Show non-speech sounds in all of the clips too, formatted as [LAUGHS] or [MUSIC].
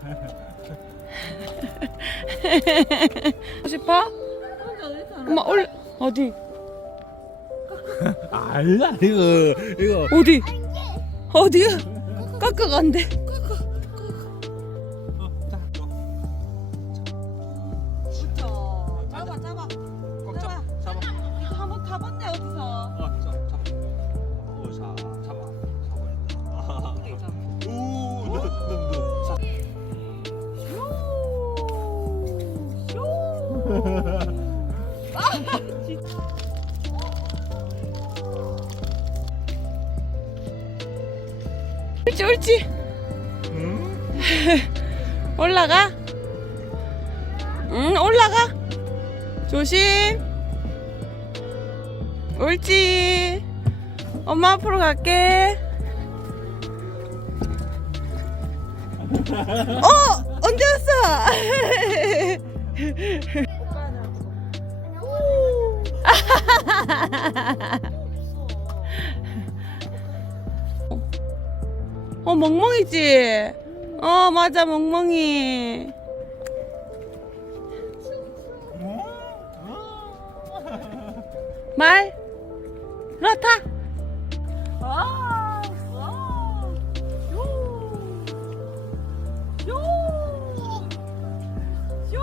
[LAUGHS] 싶어? 엄마 올 어디? [LAUGHS] 아니야 이거. 이거. 어디? 어디야? 깎아가 안 옳지. 옳지 [LAUGHS] 올라가. 응 올라가. 조심. 옳지. 엄마 앞으로 갈게. [LAUGHS] 어 언제 왔어 [LAUGHS] 어 멍멍이지 어 맞아 멍멍이 말 그렇다 아, 아, 요, 요, 요.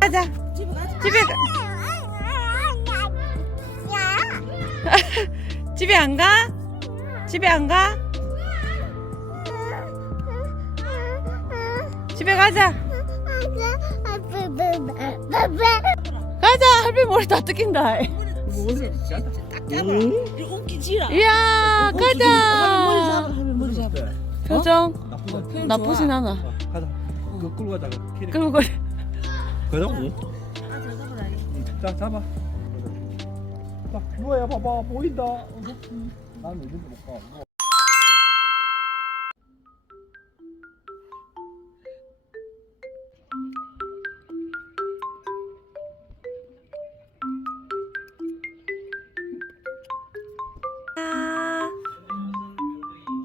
가자 집에 가자. 집에 가 [LAUGHS] 집에 안 가? 집에 안 가? 집에 가자 가자 할배 머리 다 뜯긴다 잡아. 가자. 표정 나쁘진. 않아 어, 가자 그 끌고 가자 아, 잘 잡아라. 자 잡아 자 누아야 봐봐 보인다 나는 이런 데못 가. 아,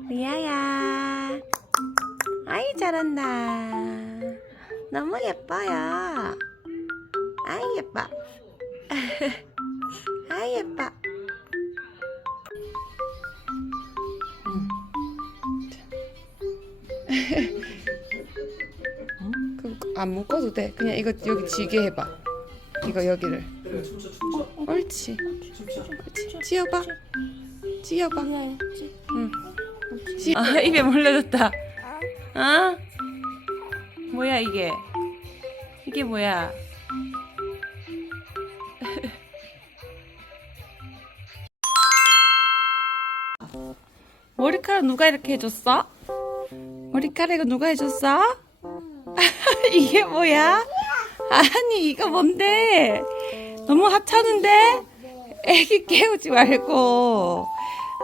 리아야. 아이, 잘한다. 너무 예뻐요. 아이, 예뻐. [LAUGHS] 아이, 예뻐. 그, 안 묶어도 돼. 그냥 이거 여기 쥐게 해봐. 이거 여기를. 어, 옳지. 옳지. 쥐어봐. 쥐어봐. 응. 쥐... 아, [LAUGHS] 입에 몰려졌다. 어? 뭐야, 이게? 이게 뭐야? [LAUGHS] 머리카락 누가 이렇게 해줬어? 머리카락 이거 누가 해줬어? [LAUGHS] 이게 뭐야? 아니 이거 뭔데? 너무 하찮은데? 애기 깨우지 말고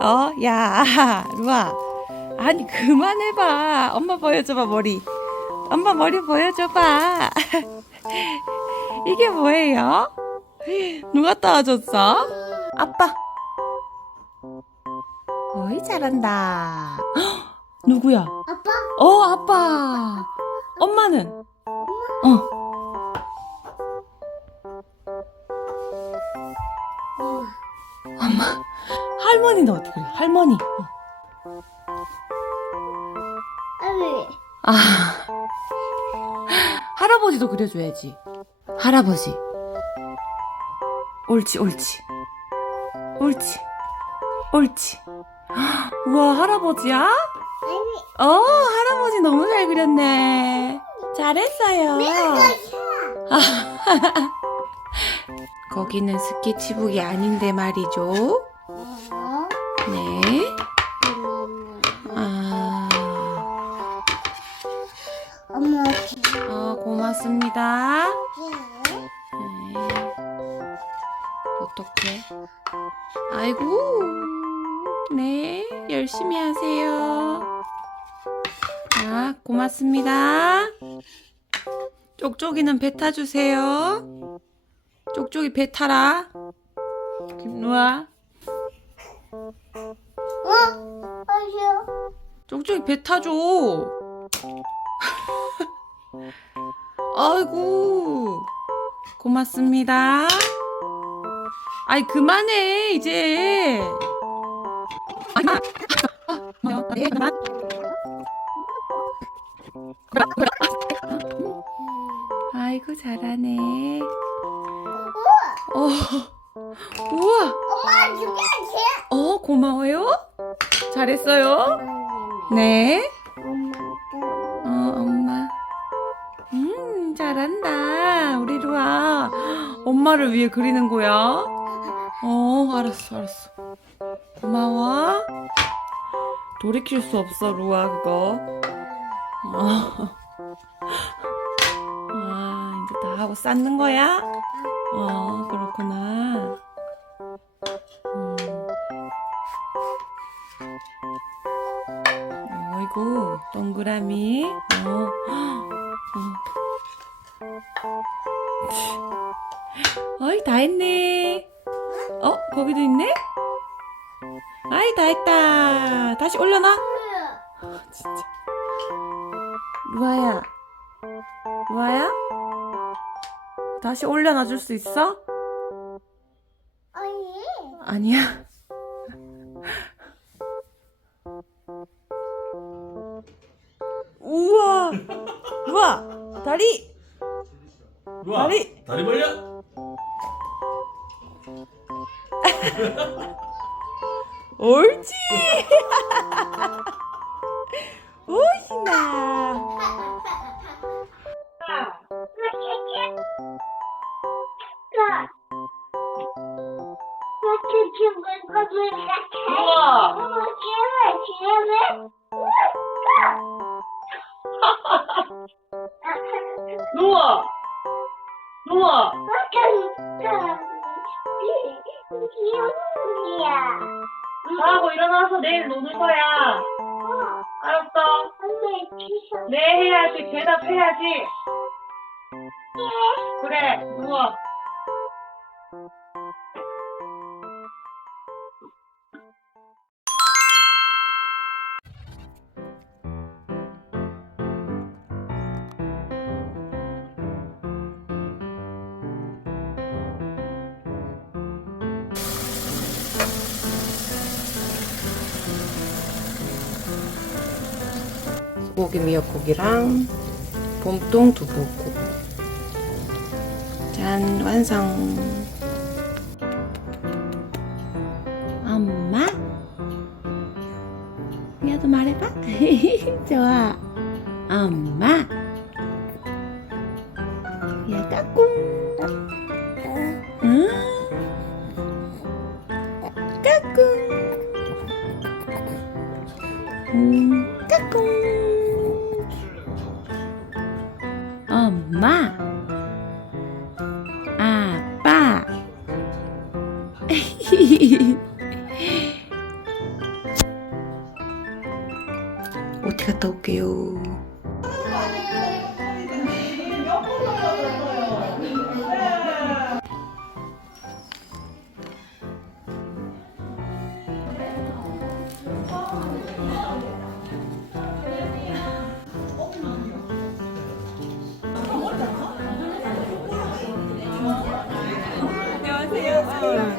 어? 야 루아 아니 그만해봐 엄마 보여줘봐 머리 엄마 머리 보여줘봐 [LAUGHS] 이게 뭐예요? 누가 따와줬어? 아빠 어이 잘한다 [GASPS] 헉, 누구야? 아빠? 어 아빠. 엄마는? 어. 엄마. 할머니는 어떻게 그래 할머니. 어. 아니, 아. 할아버지도 그려줘야지. 할아버지. 옳지 옳지. 옳지. 옳지. 우와 할아버지야? 어 할아버지 너무 잘 그렸네. 잘했어요. [LAUGHS] 거기는 스케치북이 아닌데 말이죠 자, 고맙습니다. 쪽쪽이는 배 타주세요. 쪽쪽이 배 타라. 김누아, 어? 쪽쪽이 배 타줘. 아이고 고맙습니다. 아이 그만해 이제. 뭐요? 네, 그만. 아 [LAUGHS] 이고 잘하네. 어, 우와. 엄마 죽여야지. 어 고마워요. 잘했어요. 네. 어 엄마. 음 잘한다. 우리 루아. 엄마를 위해 그리는 거야. 어 알았어 알았어. 고마워. 돌이킬 수 없어 루아 그거. 어. 아 이제 다 하고 쌓는 거야? 어 그렇구나. 음. 어이구 동그라미 어. 어. 어이 다 했네 어 거기도 있네 아이 다 했다 다시 올려놔 루아야 루아야 다시 올려놔 줄 수 있어? 아니. 아니야 [LAUGHS] 우와 루아 다리 루아, 다리. 다리 벌려. [LAUGHS] 옳지 [LAUGHS] 누워. 누워. 자고 일어나서 내일 노는 거야. 알았어. 네 해야지 대답해야지. 그래 누워 소고기 미역국이랑 봄동 두부국. 짠 완성. 엄마? 야도 말해봐. [LAUGHS] 좋아. 엄마 [LAUGHS] 어디 갔다 올게요.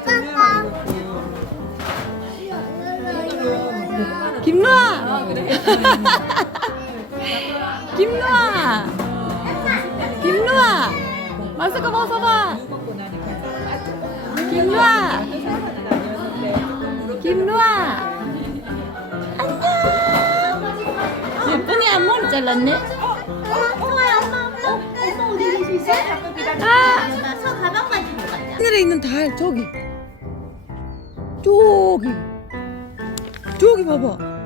김 노아 김노아! 김노아! 마스크 벗어봐 김노아! 김노아! 안녕! 예쁘게 앞머리 잘랐네? 아! 하늘에 있는 달 저기. 저기. 저기 봐봐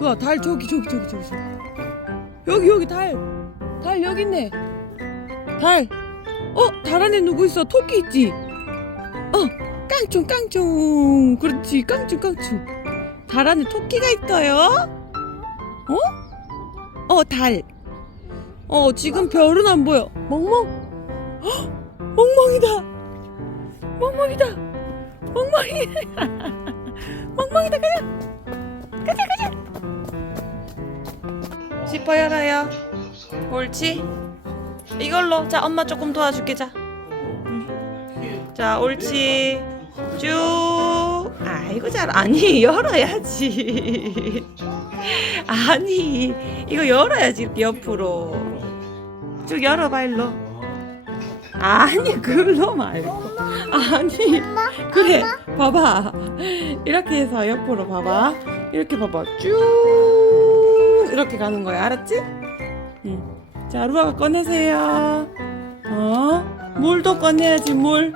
우와 달 저기 저기 저기 저기 저기. 여기 여기 달. 달 여기 있네. 달 어 달 안에 누구 있어? 토끼 있지? 어 깡총 깡총 그렇지 깡총 깡총 달 안에 토끼가 있어요? 어? 어 달. 어 지금 별은 안 보여. 멍멍. 헉, 멍멍이다. 멍멍이다. 멍멍이. [LAUGHS] 멍멍이다 가자. 가자 가자 지퍼 열어요. 옳지. 이걸로 자 엄마 조금 도와줄게 자. 응. 자 옳지. 쭉. 아이고 잘 아니 열어야지. [LAUGHS] 아니 이거 열어야지 옆으로. 쭉 열어봐 일로. 아니 글로 말고. 아니 그래 봐봐 이렇게 해서 옆으로 봐봐 이렇게 봐봐 쭉 이렇게 가는 거야. 알았지? 응. 자 루아가 꺼내세요. 어? 물도 꺼내야지 물.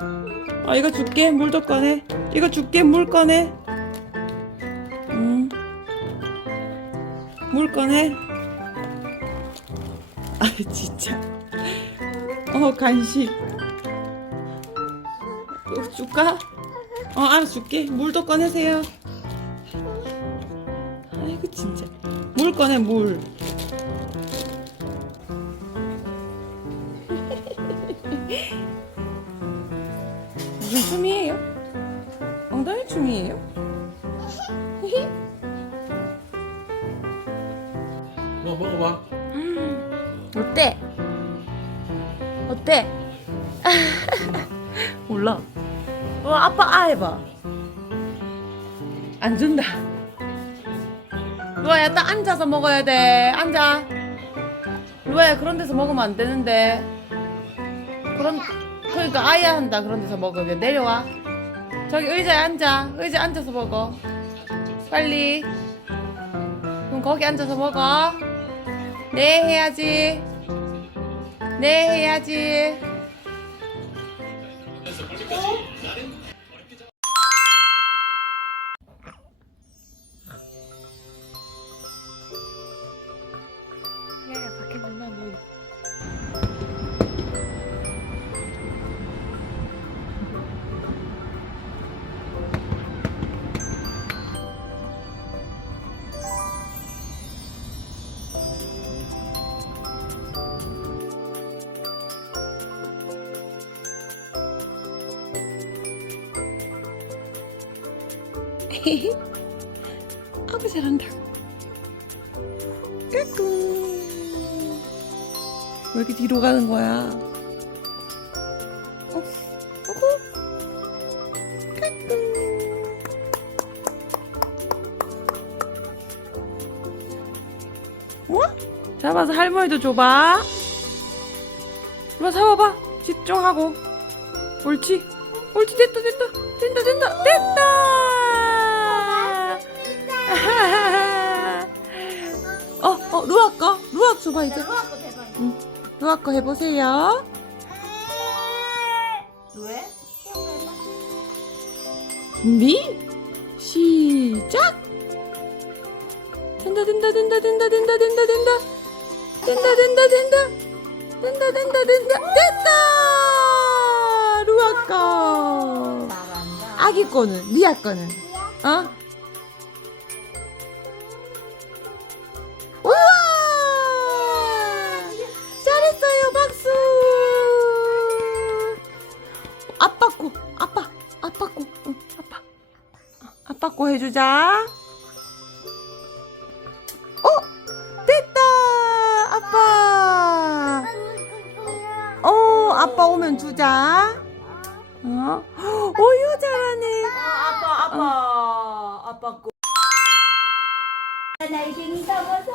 어, 이거 줄게. 물도 꺼내. 이거 줄게. 물 꺼내. 응. 물 꺼내. 아 진짜. 어 간식. 어, 줄까? 어 알아 줄게. 물도 꺼내세요 진짜 물 꺼내 물 무슨 춤이에요? 엉덩이 춤이에요? 너 먹어봐. 어때? 어때? [LAUGHS] 몰라. 어, 아빠 아 해봐. 안 준다. 루아야, 딱 앉아서 먹어야 돼. 앉아. 루아야, 그런 데서 먹으면 안 되는데. 그런, 그러니까 아야 한다. 그런 데서 먹으면. 내려와. 저기 의자에 앉아. 의자에 앉아서 먹어. 빨리. 그럼 거기 앉아서 먹어. 네, 해야지. 네, 해야지. [LAUGHS] 아구 잘한다. 까꿍. 왜 이렇게 뒤로 가는 거야? 어, 어구. 까꿍. 뭐? 잡아서 할머니도 줘봐. 이거 잡아봐. 집중하고. 옳지. 옳지 됐다 됐다 된다 된다 됐다. 어, 어, 루아 거. 루아 줘봐, 이제. 응. 루아 거 해보세요. 왜? 준비, 시작! 된다, 된다, 된다, 된다, 된다, 된다, 된다. 된다, 된다, 된다. 된다, 된다, 된다. 됐다! 루아 거. 아기 거는, 리아 거는. 어? 거 해주자. 어? 됐다! 아빠! 어, 아빠 오면 주자. 어? 어유 잘하네. 아빠, 아빠, 아빠 거. 날쟁이 담아서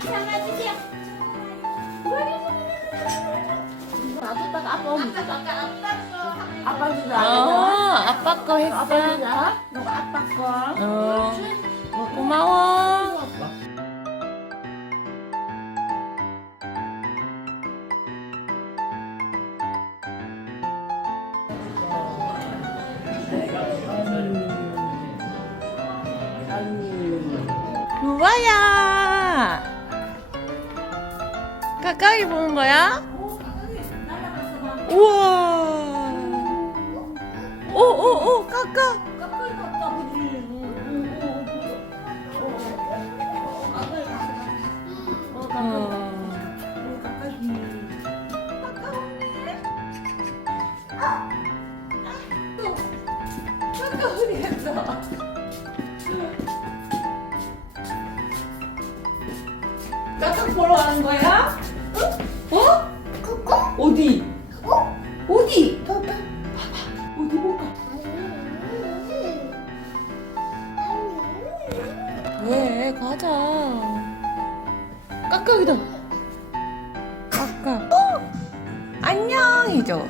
담아주세요 놔뒀다가 아빠 오면. 아빠 주자. 어, 아빠 거 했어. 아빠 주자. 너가 아빠 거. 어, 어, 고마워. 루아야. 가까이 보는 거야? 왜? 가자. 깍깍이다. 깍깍. 어! 안녕 해줘